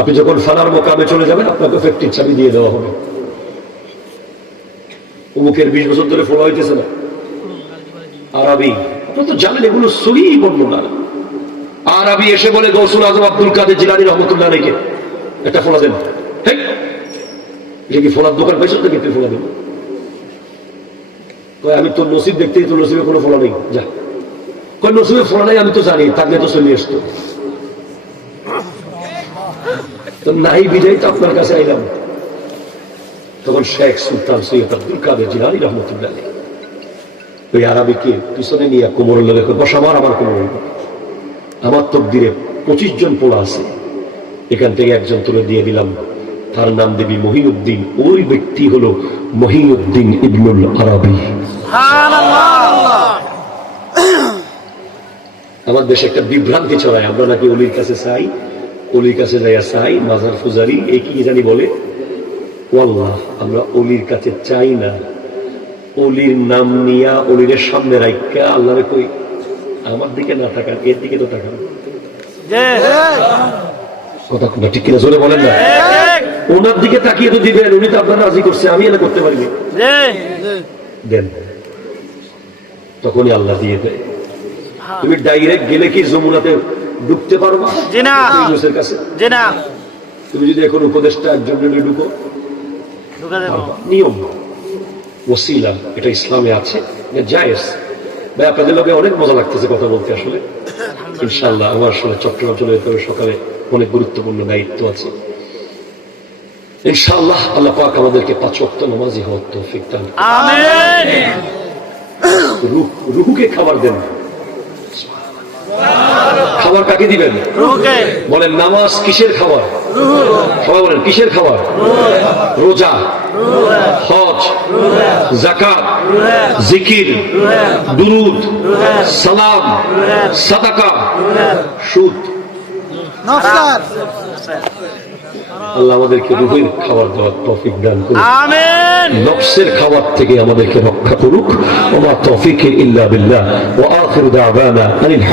আপনি যখন ফানার মোকামে চলে যাবেন আপনাকে ফ্যাক্টরির চাবি দিয়ে দেওয়া হবে। অমুকের 20 বছর ধরে ফোলা হইতেছে না, আরবি, আপনারা তো জানেন এগুলো সহিহ বর্ণনা। আরবি এসে বলে গৌসুল আজম আব্দুল কাদের জিলানী রহমতুল্লাহ আলাইহি একটা ফোলা দেন। এটা কি ফোলার দোকান পাইছো নাকি তুই ফোলা দেব? আমি তোর নসিব দেখতেই, তোর নসিবে কোনো ফোলা নেই, যা। কয় নসিবে ফোলা নেই আমি তো জানি, থাকলে তো চলে আসতো। তো নাই বিজয় তো আপনার কাছে আইলাম। তখন শেখ সুলতান সৈয়দ আব্দুল কাদের জিলানী রহমতুল্লাহ আলাইহি ওই আরবিকে পিছনে নিয়ে কোমর লগে বসা, আমার কোমর, আমার তকদিরে 25 জন পোলা আছে, এখান থেকে একজন তুলে দিয়ে দিলাম, তার নাম দেবী মহিনুদ্দিন। ওই ব্যক্তি হলো মহিনুদ্দিন ইবনুল আরবি। আমার দেশে একটা বিভ্রান্তি ছড়ায়, আমরা নাকি অলির কাছে চাই, অলির কাছে যাইয়া চাই, মাজার ফুজারি এই কি জানি বলে। ওয়াল্লাহ আমরা অলির কাছে চাই না, অলির নাম নিয়া অলির সামনে রাখা আল্লাহরে কই আমার দিকে না তাকান, এর দিকে তো তাকান। কথা ঠিক কিনা জোরে বলেন না? ওনার দিকে তাকিয়ে তো দিবেন, উনি তো আপনার রাজি করছে, আমি এটা করতে পারিনি, দেন। তখনই আল্লাহ দিয়ে দেয়। তুমি ডাইরেক্ট গেলে কি যমুনাতে ডুবতে পারবা? কাছে তুমি যদি এখন উপদেশটা একজন ঢুকো, নিয়ম ওসিলা এটা ইসলামে আছে, জায়েজ। ভাই আপনাদের লোকে অনেক মজা লাগতেছে কথা বলতে। আসলে ইনশাআল্লাহ আমার আসলে চট্টগ্রাম চলে যেতে হবে, সকালে অনেক গুরুত্বপূর্ণ দায়িত্ব আছে। ইনশাআল্লাহ আল্লাহ পাক আমাদেরকে 5 ওয়াক্ত নামাজি হওয়ার তৌফিক দান করুন। আমিন। রুহুকে খাবার দেন। খাবার কাকে দিবেন? রুহুকে। বলেন নামাজ কিসের খাবার? সবাই বলেন কিসের খাবার? রোজা, হজ, যাকাত, জিকির, দুরুদ, সালাম, সাদাকা, সুদ। আল্লাহ আমাদেরকে রুহের খাবার দেওয়ার তৌফিক দান করুন। আমিন। নফসের খাবার থেকে আমাদেরকে রক্ষা করুক। ওয়া মা তৌফিকি ইল্লা বিল্লাহ। ওয়া আখিরু দাওয়ানা আনিল